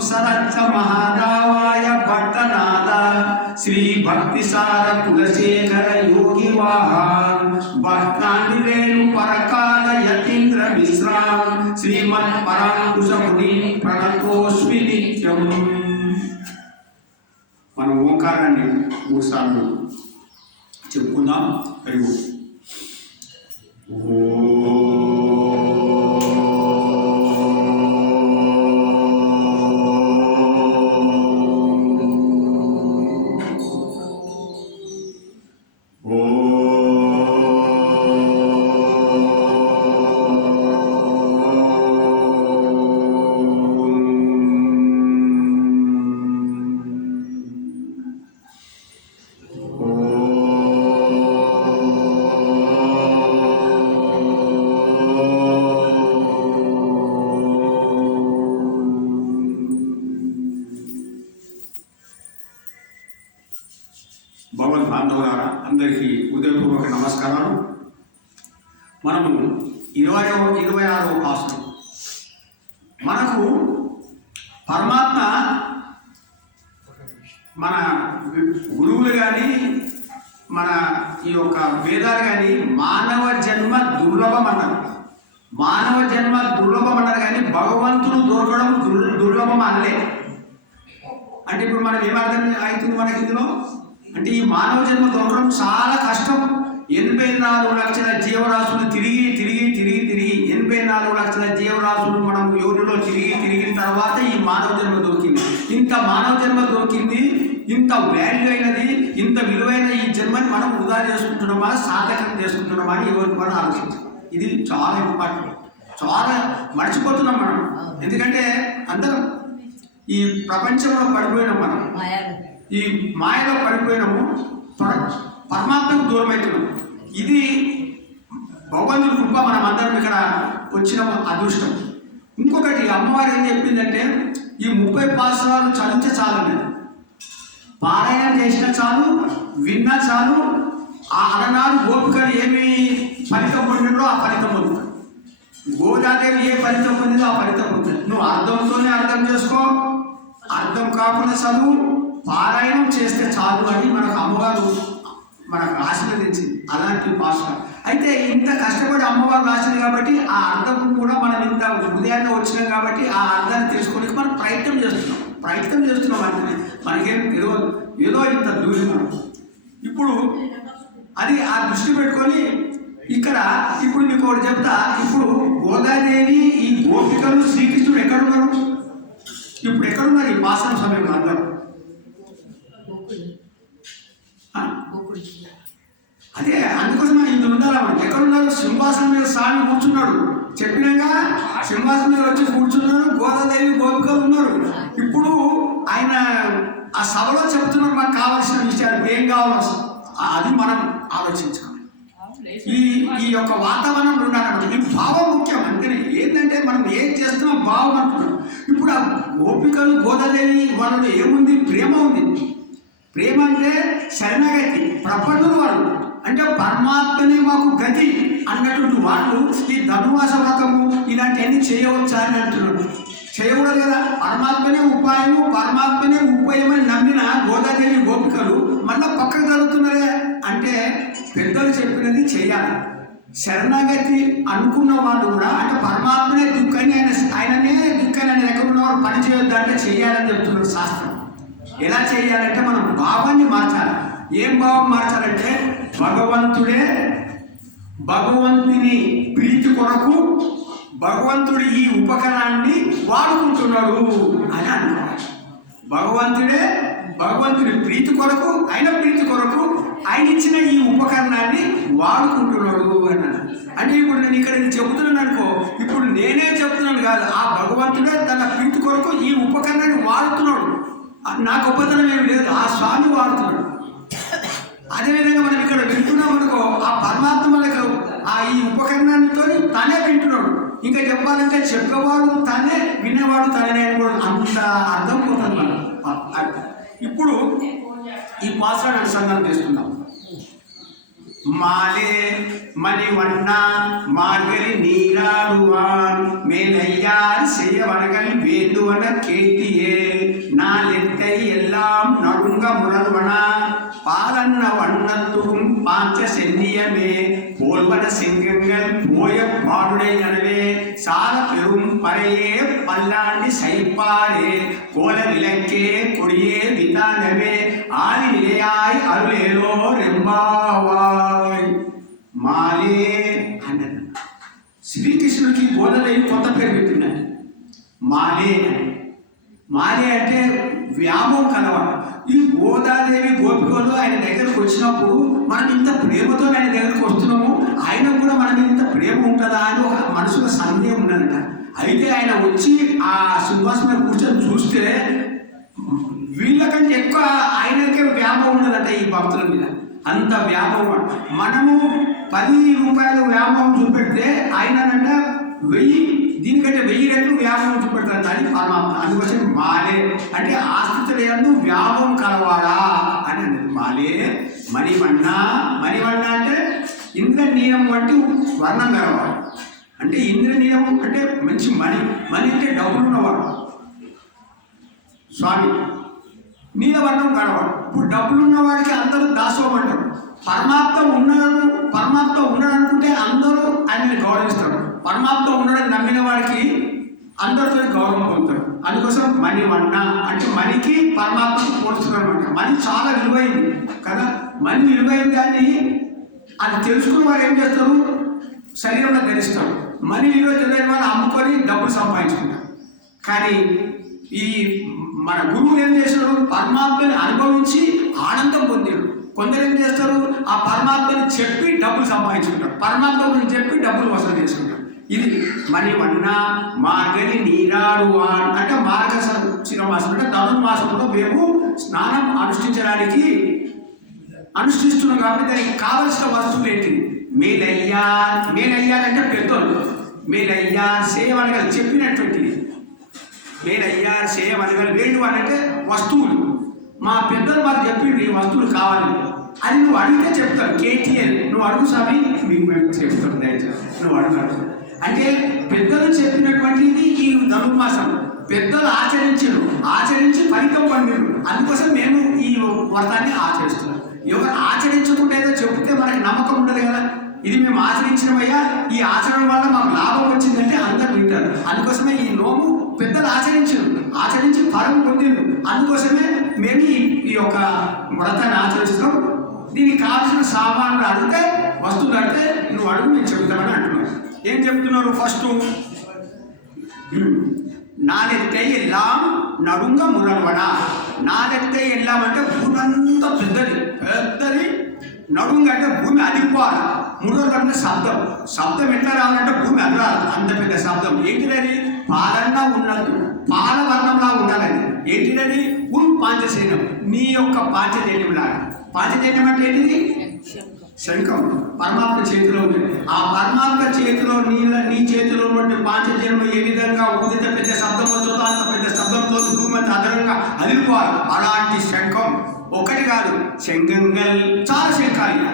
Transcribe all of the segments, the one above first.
सरच्च महादावाय भट्टनाद श्री भक्तिसार कुलशेखर योगी वाहन भक्तानि रेणु परकाल यतीन्द्र मिश्राम श्रीमत् परांकुश मुनि प्रणतोस्मि नित्यम। మన ఓంకారాన్ని 3 సార్లు చెప్పుకుందాం. భగవద్ బాంధవులారా అందరికీ ఉదయపూర్వక నమస్కారాలు. మనము 26వ పాసులు. మనకు పరమాత్మ మన గురువులు కానీ మన ఈ యొక్క వేదాలు కానీ మానవ జన్మ దుర్లభం అన్నారు. మానవ జన్మ దుర్లభం అన్నారు కానీ భగవంతుడు దొరకడం దుర్లభం అనలే. అంటే ఇప్పుడు మనం ఏమర్థం అవుతుంది మనకి ఇందులో అంటే ఈ మానవ జన్మ దొరకడం చాలా కష్టం. 84 లక్షల జీవరాశులు తిరిగి 84 లక్షల జీవరాశులు మనం యోనిలో తిరిగిన తర్వాత ఈ మానవ జన్మ దొరికింది. ఇంత మానవ జన్మ దొరికింది, ఇంత వాల్యూ అయినది, ఇంత విలువైన ఈ జన్మని మనం వృధా చేసుకుంటున్నామా, సాధకం చేసుకుంటున్నామా అని ఎవరికి మనం ఆలోచించాలి. ఇది చాలా ఇంపార్టెంట్. చాలా మర్చిపోతున్నాం మనం. ఎందుకంటే అందరం ఈ ప్రపంచంలో పడిపోయినాం, మనం ఈ మాయలో పడిపోయినాము, పరమాత్మకు దూరం అవుతున్నాము. ఇది భగవంతుడి కృప. మనం అందరం ఇక్కడ వచ్చిన అదృష్టం. ఇంకొకటి అమ్మవారు ఏం చెప్పిందంటే ఈ 30 పాసురాలు చదివితే చాలు, పారాయణం చేసినా చాలు, విన్నా చాలు. ఆ అలనాడు గోపికలు ఏమి ఫలితం పొందినో ఆ ఫలితం పొందుతారు. గోదాదేవి ఏ ఫలితం పొందిందో ఆ ఫలితం పొందుతుంది. నువ్వు అర్థంతోనే అర్థం చేసుకో, అర్థం కాకుండా చదువు, పారాయణం చేస్తే చాలు అని మనకు అమ్మవారు మనకు ఆశీర్వదించింది. అలాంటి పాసురం అయితే ఇంత కష్టపడి అమ్మవారు రాసింది కాబట్టి ఆ అర్థం కూడా మనం ఇంత హృదయాన్ని వచ్చినాం కాబట్టి ఆ అర్థాన్ని తెలుసుకోవడానికి మనం ప్రయత్నం చేస్తున్నాం అంటే మనకేం తెలియదు, ఏదో ఇంత దూరం మనం. ఇప్పుడు అది ఆ దృష్టి పెట్టుకొని ఇక్కడ ఇప్పుడు మీకు ఒకటి చెప్తా. ఇప్పుడు గోదాదేవి ఈ గోపికలు శ్రీకృష్ణుడు ఎక్కడున్నారు? ఇప్పుడు ఎక్కడున్నారు ఈ పాసన సమయంలో? అందరూ అదే అందుకోసం మనం ఇంత ఉండాలి. మనకి ఎక్కడున్నారు? సింహాసనం మీద స్వామి కూర్చున్నాడు. చెప్పినాక సింహాసనం మీద వచ్చి కూర్చున్నాడు. గోదాదేవి గోపికలు ఉన్నారు. ఇప్పుడు ఆయన ఆ సభలో చెప్తున్నారు మనకు కావాల్సిన విషయాలు ఏం కావాలో అది మనం ఆలోచించాలి. ఈ యొక్క వాతావరణంలో ఉండాలన్నమాట. ఈ భావం ముఖ్యం. అంతేనే ఏంటంటే మనం ఏం చేస్తున్నాం భావం అంటున్నాం. ఇప్పుడు ఆ గోపికలు గోదాదేవి వాళ్ళలో ఏముంది? ప్రేమ ఉంది. ప్రేమ అంటే శరణగతి, ప్రపన్నులు వాళ్ళు. అంటే పరమాత్మనే మాకు గతి అన్నటువంటి వాళ్ళు ఈ ధనువాస వ్రతము ఇలాంటివన్నీ చేయవచ్చా అని అంటున్నారు. చేయకూడదు కదా. పరమాత్మనే ఉపాయము, పరమాత్మనే ఉపాయమని నమ్మిన గోదాదేవి గోపికలు మళ్ళీ పక్కకు జరుగుతున్నారే అంటే పెద్దలు చెప్పినది చేయాలి. శరణాగతి అనుకున్న వాళ్ళు కూడా అంటే పరమాత్మనే దుఃఖాన్ని ఆయననే దుఃఖాన్ని ఆయన దగ్గర ఉన్నవారు పని చేయొద్దు అంటే చేయాలని చెప్తున్నారు శాస్త్రం. ఎలా చేయాలంటే మనం భావాన్ని మార్చాలి. ఏం భావం మార్చాలంటే భగవంతుని ప్రీతి కొరకు భగవంతుడు ఈ ఉపకరణాన్ని వాడుకుంటున్నాడు అని అనుకోవాలి. భగవంతుని ప్రీతి కొరకు, ఆయన ప్రీతి కొరకు ఆయన ఇచ్చిన ఈ ఉపకరణాన్ని వాడుకుంటున్నాడు అన్నాడు. అంటే ఇప్పుడు నేను ఇక్కడ చెబుతున్నాను అనుకో, ఇప్పుడు నేనే చెప్తున్నాను కాదు, ఆ భగవంతుడే తన ప్రీతి కొరకు ఈ ఉపకరణాన్ని వాడుతున్నాడు. నా గొప్పతనం ఏమి లేదు, ఆ స్వామి వాడుతున్నాడు. అదేవిధంగా మనం ఇక్కడ వింటున్నాం అనుకో, ఆ పరమాత్మ ఆ ఈ ఉపకరణాలతో తనే వింటున్నాడు. ఇంకా చెప్పాలంటే చెప్పేవాడు తనే, వినేవాడు తనే కూడా అంత అర్థం పోతుంది మనం. ఇప్పుడు ఈ పాత్రను అనుసంధానం చేస్తున్నాం. மாலே மணிவண்ணா மார்கழி நீராடுவான் மேலையார் செய்யவர்கள் வேண்டுவன கேட்டியே நடுங்க முரல்வன பாலன்ன வண்ணத்தும் பாஞ்ச சென்னியமே போல்வன சிங்கங்கள் போய பாடுடை எனவே சால பெரும் பறையே பல்லாண்டி சைப்பாரே கோல விளக்கே கொடியே விதானமே ஆதி நிலையாய் அருளேலோ ரெம்பாவாய் మాలే అన్నది. శ్రీకృష్ణుడికి గోదాదేవి కొత్త పేరు పెట్టిందండి, మాలే అని. మాలే అంటే వ్యామోహం కలవాడు. ఈ గోదాదేవి గోపికలు ఆయన దగ్గరకు వచ్చినప్పుడు మనం ఇంత ప్రేమతో ఆయన దగ్గరకు వస్తున్నాము, ఆయన కూడా మన మీద ఇంత ప్రేమ ఉంటుందా అని ఒక మనసులో సందేహం ఉన్నదంట. అయితే ఆయన వచ్చి ఆ సింహాసనం మీద కూర్చొని చూస్తే వీళ్ళకంటే ఎక్కువ ఆయనకే వ్యామోహం ఉన్నదంట ఈ భక్తుల మీద, అంత వ్యామోహం. మనము 10 రూపాయలు వ్యామోహం చూపెడితే ఆయనంట 1000, దీనికంటే 1000 రెట్లు వ్యామోహం చూపెడతారు అని పరమాత్మ. అందుకోసం మాలే అంటే ఆస్తితులందు వ్యామోహం కలవాడా అని అన్నది. మాలే మణివన్న, మణివన్న అంటే ఇంద్రనీలం వంటి వర్ణం కలవాడు. అంటే ఇంద్రనీలం అంటే మంచి మణి, మణి అంటే డబ్బులు ఉన్నవాడు స్వామి. నీలవర్ణం కలవాడు. ఇప్పుడు డబ్బులు ఉన్నవాడికి అందరూ దాసోహం అంటారు. పరమాత్మ ఉన్నాడు అనుకుంటే అందరూ ఆయనని గౌరవిస్తారు. పరమాత్మ ఉన్నాడని నమ్మిన వాడికి అందరితో గౌరవం పొందుతారు. అందుకోసం మణివన్న అంటే మణికి పరమాత్మకు పోలుస్తున్నారు అనమాట. మణి చాలా విలువైంది కదా, మణి విలువైంది దాన్ని అది తెలుసుకుని వారు ఏం చేస్తారు, శరీరంలో ధరిస్తారు. మణి విలువ తెలియని వాళ్ళు అమ్ముకొని డబ్బులు సంపాదించుకుంటారు. కానీ ఈ మన గురువులు ఏం చేశారు, పరమాత్మని అనుభవించి ఆనందం పొందారు. కొందరు ఏం చేస్తారు, ఆ పరమాత్మని చెప్పి డబ్బులు సంపాదించుకుంటారు, పరమాత్మ గురించి చెప్పి డబ్బులు వసూలు చేసుకుంటారు. ఇది మణివన్న మార్గని నీరాడు అంటే మార్గశిర మాసం అంటే ధనుర్మాసంలో మేము స్నానం అనుష్ఠిస్తున్నాం కాబట్టి దానికి కావలసిన వస్తువులు ఏంటి, మేలయ్యాలంటే పెద్దోళ్ళు, మేలయ్యార్ సేవనగా చెప్పినటువంటిది. మేలయ్యార్ సేవనగా వేడు అంటే వస్తువులు. మా పెద్దలు మాకు చెప్పిండు ఈ వస్తువులు కావాలి అది నువ్వు అడిగితే చెప్తారు. కేటీఎల్ నువ్వు అడుగు స్వామి మీకు మేము చెప్తాం, దయచేసి నువ్వు అడుగు అంటే పెద్దలు చెప్పినటువంటిది ఈ ధనుర్మాసం. పెద్దలు ఆచరించి ఫలితం పొందారు. అందుకోసం మేము ఈ వ్రతాన్ని ఆచరిస్తున్నాం. ఎవరు ఆచరించకుండా ఏదో చెప్తే మనకి నమ్మకం ఉండదు కదా. ఇది మేము ఆచరించినవయ్యా, ఈ ఆచరణ వల్ల మాకు లాభం వచ్చిందంటే అందరూ వింటారు. అందుకోసమే ఈ నోము పెద్దలు ఆచరించి ఫలం పొందిండు. అందుకోసమే మేము ఈ యొక్క వ్రతాన్ని ఆచరిస్తాం. దీనికి కావాల్సిన సామాన్లు అడిగితే, వస్తువులు అడిగితే నువ్వు అడుగు నేను చెబుతామని అంటున్నాను. ఏం చెప్తున్నారు, ఫస్ట్ నాలెత్తే ఎల్లాం నడుంగ మురల్వడ. నాలెత్తే ఎల్లాం అంటే భూమి అంతా పెద్దది, నడుంగ అంటే భూమి అదిపోవాలి, మురలు అంటే శబ్దం ఎట్లా రావాలంటే భూమి అదరాలి, అంత పెద్ద శబ్దం. ఏంటిదని, పాలన్నా ఉన్నట్టు పాలవర్ణంలా ఉండాలని. ఏంటిదని, పాంచజన్యం, నీ యొక్క పాంచజన్యం లాగా. పాంచజన్యం అంటే ఏంటిది, శంఖం పరమాత్మ చేతిలో ఉంది. ఆ పరమాత్మ చేతిలో నీ చేతిలో ఉండే పాంచజన్యం ఏ విధంగా ఉదిత పెద్ద శబ్దం వస్తుందో అంత పెద్ద శబ్దంతో భూమి అంత అదనంగా అదిరిపోవాలి. అలాంటి శంఖం ఒకటి కాదు, శంఖంగల్ చాలా శంఖాలు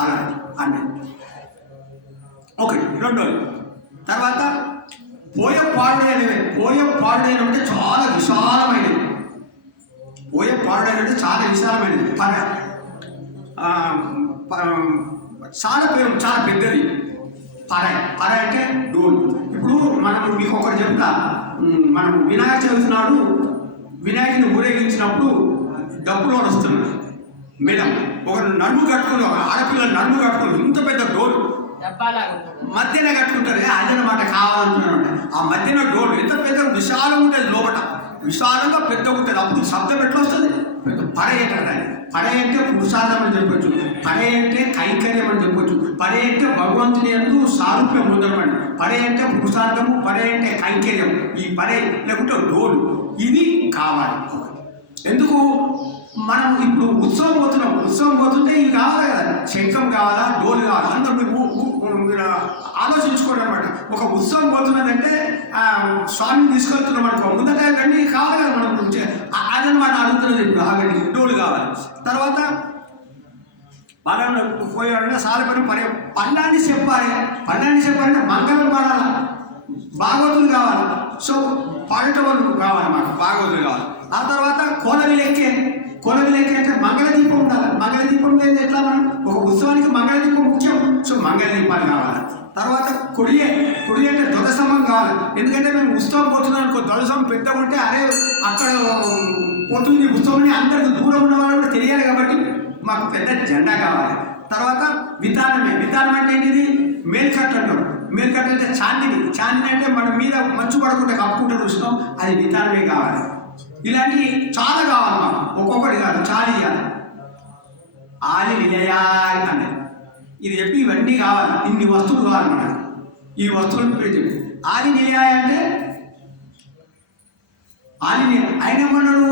అలా అన్నది. ఒకటి. రెండోది తర్వాత పోయపాడుడైన అంటే చాలా విశాలమైనది. పోయపాడుడైన అంటే చాలా విశాలమైనది. చాలా పెద్దది. పర అంటే డోల్. ఇప్పుడు మనం మీకు ఒకటి చెప్తా, మనం వినాయక చవితి నాడు వినాయకుని ఊరేగించినప్పుడు డబ్బులో వస్తున్నాడు మేడం, ఒక నడుము కట్టుకుని, ఒక ఆడపిల్లలు నడుము కట్టుకుని ఇంత పెద్ద డోలు మధ్యన కట్టుకుంటారు. అదే మాట కావాలంటున్నాడు. ఆ మధ్యన డోలు ఎంత పెద్ద విశాలంగా ఉంటుంది, లోపల విశాలంగా పెద్దగా ఉంటుంది. అప్పుడు శబ్దం ఎట్లా వస్తుంది, పెద్ద పడే అంటారు. పడే అంటే పురుషార్థం అని చెప్పొచ్చు, పడే అంటే కైంకర్యం అని చెప్పొచ్చు, పడే అంటే భగవంతుని యందు సారూప్యం పొందడం. పడే అంటే పురుషార్థము, పడే అంటే కైంకర్యం. ఈ పడే లేకుంటే డోలు ఇది కావాలి. ఎందుకు, మనం ఇప్పుడు ఉత్సవం పోతుంటే ఇది కావాలి కదా, శంఖం కావాలా, డోలు కావాలా, అందరూ మీరు ఆలోచించుకోండి అనమాట. ఒక ఉత్సవం పోతున్నదంటే స్వామిని తీసుకెళ్తున్నాం అనుకో, ముందట ఇవన్నీ కావాలి కదా మనం అదనమాట అడుగుతున్నది. ఇప్పుడు అవన్నీ డోలు కావాలి. తర్వాత పలానా పోయాడంటే సాలపని పళ్ళాన్ని చెప్పాలంటే మంగళం పాడాలా, భాగవతులు కావాలి. సో పాడేట వాళ్ళు కావాలన్నమాట, భాగవతులు కావాలి. ఆ తర్వాత కోలవి లెక్కే కొలది లెక్క అంటే మంగళదీపం ఉండాలి. మంగళదీపం లేదు ఎట్లా మనం ఒక ఉత్సవానికి మంగళదీపం ముఖ్యం. సో మంగళదీపాలు కావాలి. తర్వాత కొడి అంటే ధ్వజస్తంభం కావాలి. ఎందుకంటే మేము ఉత్సవం పోతున్నాం అనుకో, ధ్వజస్తంభం పెద్దగా ఉంటే అరే అక్కడ పోతుంది ఉత్సవం అందరికి దూరం ఉన్న వాళ్ళు కూడా తెలియాలి కాబట్టి మాకు పెద్ద జెండా కావాలి. తర్వాత విధానం అంటే ఏంటిది? మేల్కట్ అంటారు. మేల్కట్ అంటే చాందిని అంటే మన మీద మంచు పడకుండా కప్పుకుంటూ చూస్తాం, అది విధానమే కావాలి. ఇలాంటివి చాలా కావాలి మాకు, ఒక్కొక్కటి కాదు చాలా ఇవ్వాలి. ఆలి నిలయాలి అనేది ఇది చెప్పి ఇవన్నీ కావాలి, ఇన్ని వస్తువులు కావాలి మనకు. ఈ వస్తువులు చెప్పి ఆలి నిలయాలి అంటే ఆయన ఏమన్నాడు,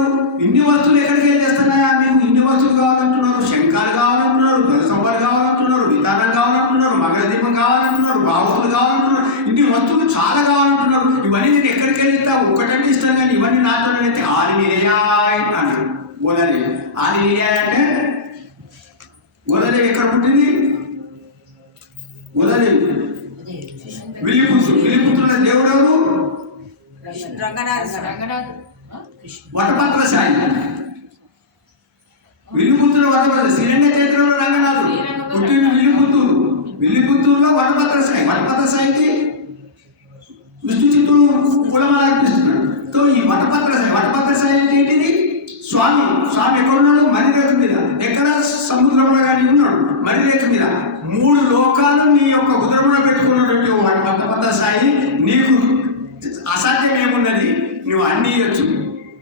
ఇన్ని వస్తువులు ఎక్కడికి వెళ్ళి చేస్తున్నాయా మేము? ఇన్ని వస్తువులు కావాలంటున్నారు, శంఖాలు కావాలంటున్నారు, ధ్వజస్తంభాలు కావాలంటున్నారు, విధానం కావాలంటున్నారు, మకరదీపం కావాలంటున్నారు, బావస్తులు కావాలంటున్నారు, ఇన్ని వస్తువులు చాలా కావాలంటున్నారు. ఇవన్నీ నేను ఎక్కడికి వెళ్ళి ఇస్తా? ఒక్కటంటే ఇస్తాను కానీ ఇవన్నీ నాతోనైతే ఆలి నిలయాయ్ అన్నాడు. గోదాదేవి ఆలి నిలయాయ్ అంటే గోదాదేవి ఎక్కడ పుట్టింది? గోదాదేవి విల్లిపుత్రుల దేవుడు ఎవరు? వటపత్ర సాయి. విల్లిపుత్తూరు వటపత్ర శ్రీరంగ చైత్రంలో రంగనాథు పుట్టిన విల్లిపుత్తూరులో వటపత్ర సాయికి విష్ణు చిత్తుడు కులమాల అర్పిస్తున్నాడు. సో ఈ వటపత్ర సాయి అంటే ఏంటిది? స్వామి ఎక్కడున్నాడు? మర్రిరేఖ మీద. ఎక్కడ? సముద్రంలో కానీ ఉన్నాడు మర్రిరేఖ మీద. 3 లోకాలు నీ యొక్క ఉదరంలో పెట్టుకున్నటువంటి వటపత్ర సాయి నీకు అసాధ్యం ఏమున్నది? నువ్వు అన్నీ ఇవ్వచ్చు.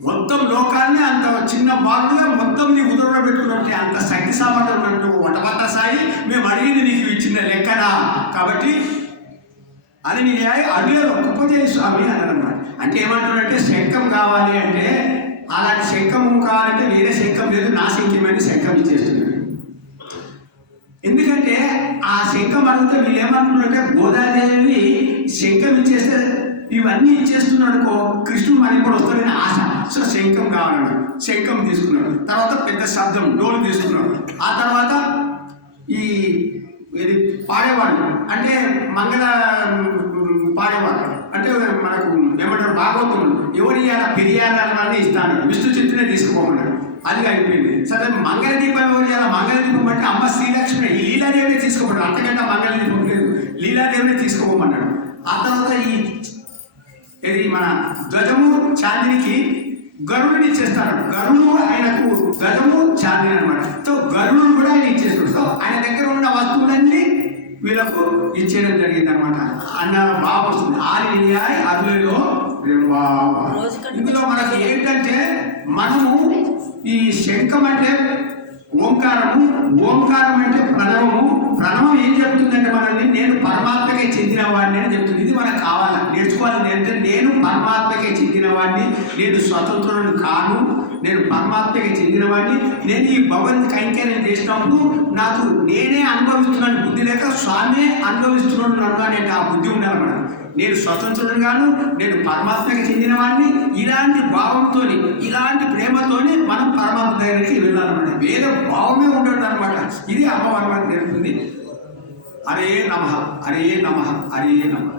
మొత్తం లోకాన్ని అంత చిన్న బాగుగా మొత్తం నీ ఉదరంలో పెట్టుకున్నట్టు అంత శక్తి సామర్థ్యం ఉన్నట్టు వటపత్ర సాయి మేము అడిగింది నీకు ఇచ్చిన లెక్కనా? కాబట్టి అది నీ అడిగారు గొప్ప స్వామి అన్నారన్నమాట. అంటే ఏమంటున్నారంటే శంఖం కావాలి అంటే అలాంటి శంఖం కావాలంటే వేరే శంఖం లేదు, నా శంఖమైన శంఖం ఇచ్చేస్తున్నాడు. ఎందుకంటే ఆ శంఖం అడిగితే వీళ్ళు ఏమంటున్నారంటే గోదాదేవి శంఖం ఇచ్చేస్తే ఇవన్నీ ఇచ్చేస్తున్నాడు అనుకో కృష్ణుడు మనకి కూడా వస్తాడని ఆశ. సో శంఖం కావాలన్నాడు, శంఖం తీసుకున్నాడు. తర్వాత పెద్ద శబ్దం డోలు తీసుకున్నాడు. ఆ తర్వాత ఇది పాడేవాడు అంటే మంగళ పాడేవాడు అంటే మనకు ఏమంటారు భాగవతులు ఎవరి పెరియాలని ఇస్తాను, విష్ణు చిత్తునే తీసుకుపోమన్నాడు. అది అయిపోయింది. సరే మంగళదీపం ఎవరు చేయాలి? మంగళదీపం అంటే అమ్మ శ్రీలక్ష్మి ఈ లీలాదేవినే తీసుకోమన్నాడు. అంతకంటే మంగళదీపం లేదు, లీలాదేవినే తీసుకోమన్నాడు. ఆ తర్వాత ఇది మన ధ్వజము చాందినికి గరుడుని ఇచ్చేస్తాడు. గరుడు ఆయనకు ధ్వజము చాందిని అనమాట. సో గరుడు కూడా ఆయన ఇచ్చేస్తాడు. సో ఆయన దగ్గర ఉన్న వస్తువులన్నీ వీళ్ళకు ఇచ్చేయడం జరిగింది అనమాట. అన్న బాగా వస్తుంది ఆలియాయ్ అదులో. ఇందులో మనకు ఏంటంటే మనము ఈ శంఖం అంటే ఓంకారం అంటే ప్రణవం ఏం చెప్తుందంటే మనల్ని నేను పరమాత్మకే చెందిన వాడిని అని చెప్తుంది. ఇది మనకు కావాలి, నేర్చుకోవాలి. అంటే నేను పరమాత్మకే చెందిన వాడిని, నేను స్వతంత్రులను కాను, నేను పరమాత్మకే చెందిన వాడిని. నేను ఈ భగవంతు కైంకర్యం చేసినప్పుడు నాకు నేనే అనుభవిస్తున్నాను బుద్ధి లేక స్వామి అనుభవిస్తున్నాను నన్ను అనే ఆ బుద్ధి ఉండాలి మనం. నేను స్వతంత్రుడు గాను, నేను పరమాత్మకి చెందిన వాడిని. ఇలాంటి భావంతో ఇలాంటి ప్రేమతోని మనం పరమాత్మ దగ్గరికి వెళ్ళాలన్నమాట. వేరే భావమే ఉండదు అనమాట. ఇది అమ్మవారి మనకు నేర్పుతుంది. హరే నమః, హరే నమః, హరే నమః.